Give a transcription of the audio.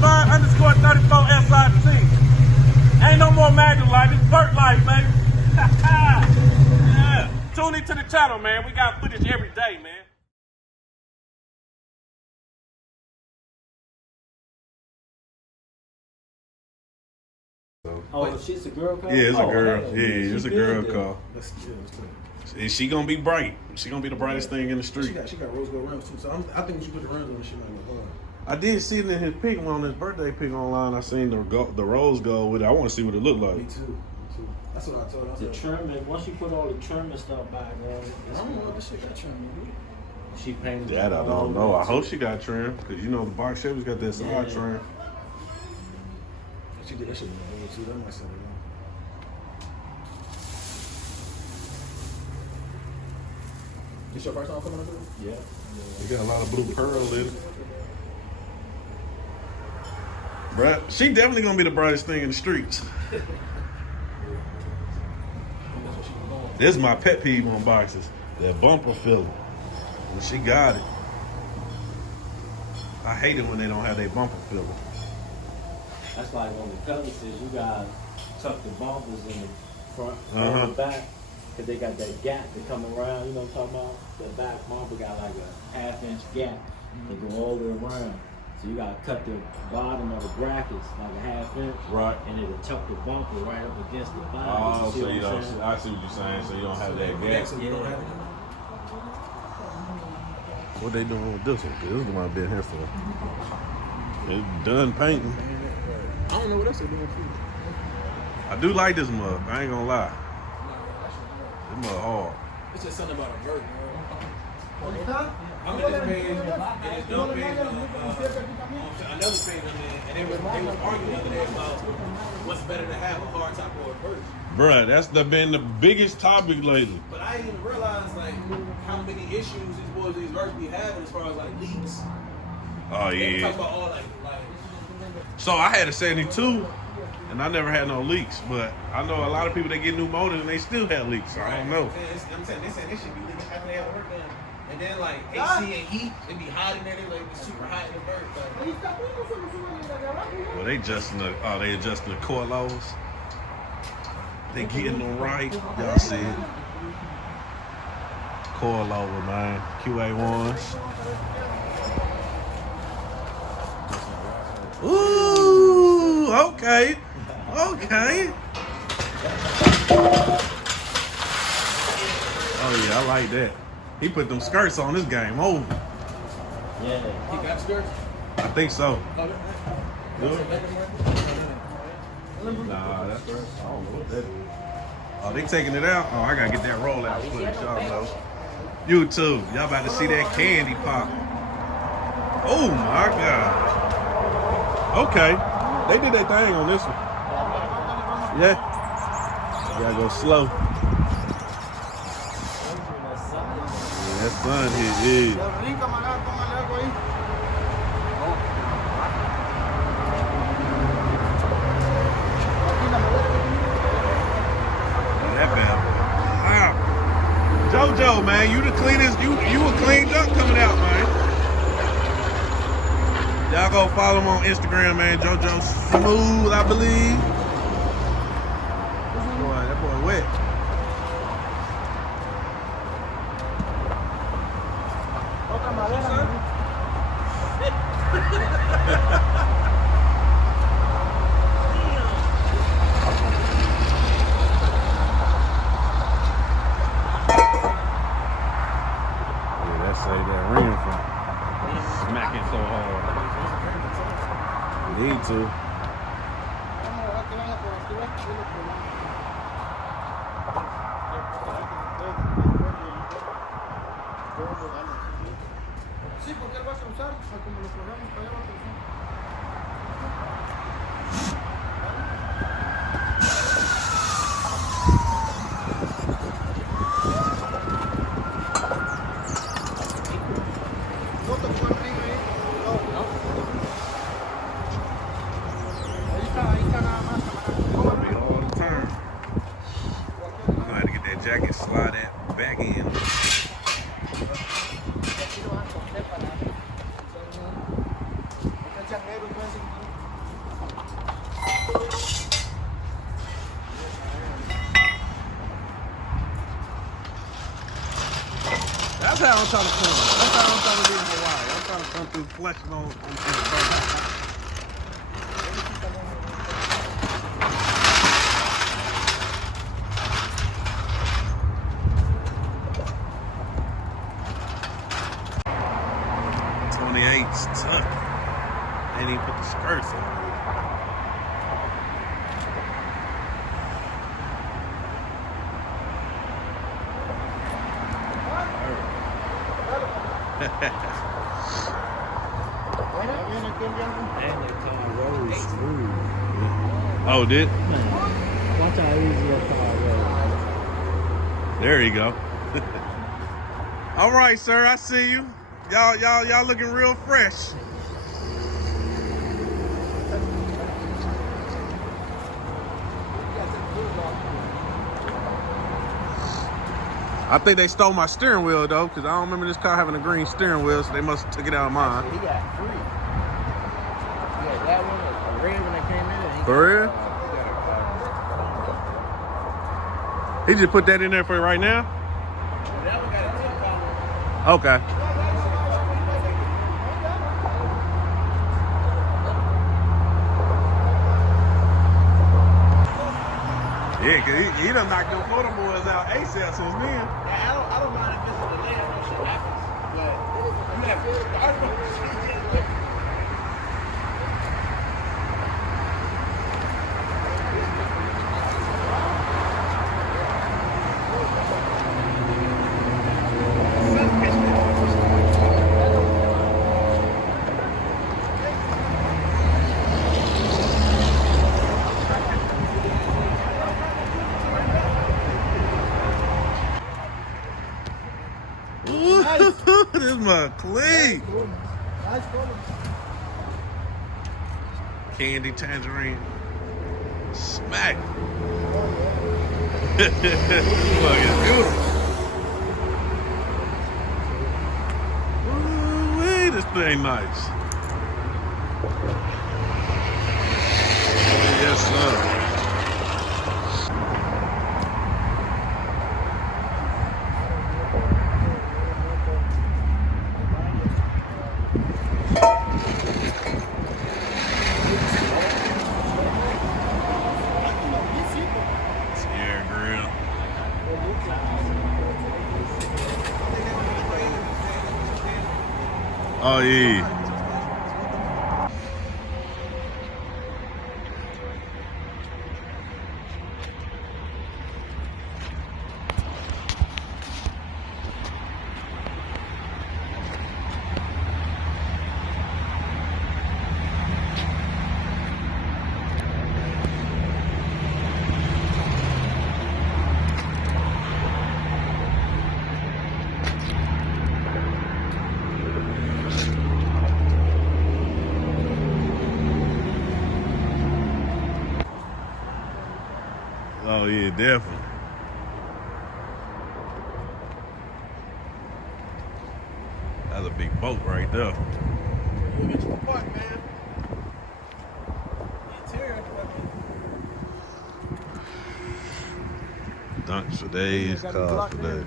Stevon_34SIT. Ain't no more Magnum life. It's Burt life, baby. Yeah. Tune into the channel, man. We got footage every day, man. Oh, she's a girl call? Yeah, it's a girl. Hey, Yeah, it's a girl call. Let's And she gonna be bright. She gonna be the brightest thing in the street. She got rose gold rims too. So I think when she put the rims on, she might look hard. I did see it in his pic on his birthday pic online. I seen the rose gold with it. I want to see what it looked like. Me too. That's what I told her. The trim, once you put all the trim and stuff back on, I don't know what this shit got trim, dude. she painted That I don't know. I hope she got trim because you know the box Chevy's got that side trim. She did that shit in the too. That might set it on. This your first time coming up here? Yeah. You got a lot of blue pearl in it. Bruh, she definitely gonna be the brightest thing in the streets. This is my pet peeve on boxes. That bumper filler. When she got it. I hate it when they don't have their bumper filler. That's like on the cover says you gotta tuck the bumpers in the front and the back. Cause they got that gap that come around, you know what I'm talking about? The back bumper got like a half-inch gap that go all the way around. So you gotta cut the bottom of the brackets like a half-inch. Right. And it'll tuck the bumper right up against the bottom. Oh, so you don't, I see what you're saying, so you don't have that gap. Yeah. What they doing with this one? Cause this is what I've been here for. It's done painting. I don't know what else they're doing for you. I do like this mug, I ain't gonna lie. This mug hard. It's just something about a vert, bro. I'm in this page, and this dumb page on another page I'm in, and they was arguing the other day about what's better to have, a hard top or a vert. Bruh, that's been the biggest topic lately. But I didn't even realize like how many issues these boys these verts be having as far as like leaks. Oh They talk yeah. about all like So I had a 72, and I never had no leaks. But I know a lot of people that get new motors and they still have leaks. So I don't know. I'm saying they should be leaking after they have work done. And then like AC and heat, it be hot in there. They like be super hot in the vert. Well, they adjusting the coilovers. They getting them right. Y'all see it. Coilover, man. QA1s. Ooh, okay. Okay. Oh yeah, I like that. He put them skirts on this game over. Yeah. He got skirts? I think so. Oh, Nah, that's I don't know what that is. Oh, they taking it out? Oh, I gotta get that rollout footage, y'all know. YouTube, y'all about to see that candy pop. Oh my God. Okay. They did their thing on this one. Yeah. You gotta go slow. Yeah, that sun here is. That bad boy. Wow. JoJo, man, you the cleanest. You a cleaned up coming out, man. Y'all go follow him on Instagram, man. JoJo Smooth, I believe. Boy, that boy wet. Yeah, that's say that ring from smacking so hard. Need to. Sí, porque él va a usar, como lo programas para allá va a usar. No te fue el ring ahí. No. Ahí está nada más. Gonna be all the time. I'm gonna have to get that jacket, slide that back in. Aquí lo van a hacer para. El changuero, That's how I'm trying to come. That's how I'm trying to be in Hawaii. I'm trying to come through flexing on the 28's tough. Ain't even put the skirts on. Oh, did? Watch how easy that car rolls. There you go. All right, sir. I see you. Y'all looking real fresh. I think they stole my steering wheel though, because I don't remember this car having a green steering wheel, so they must have took it out of mine. He got 3. Yeah, that one, a red one that came in. For real? He just put that in there for right now? That one got a tip collar. Okay. Yeah, cause he done knocked them photo boys out ASAP since then. Yeah, I don't mind if it's a delay or no shit happens, but This mug clean. Kandy, Tangerine. Smack. This mug is beautiful. Ooh-wee, this thing nice. Yes, sir. Oh, yeah. Oh, yeah, definitely. That's a big boat right there. You get your part, man. Interior. Dunks for days, cars for days.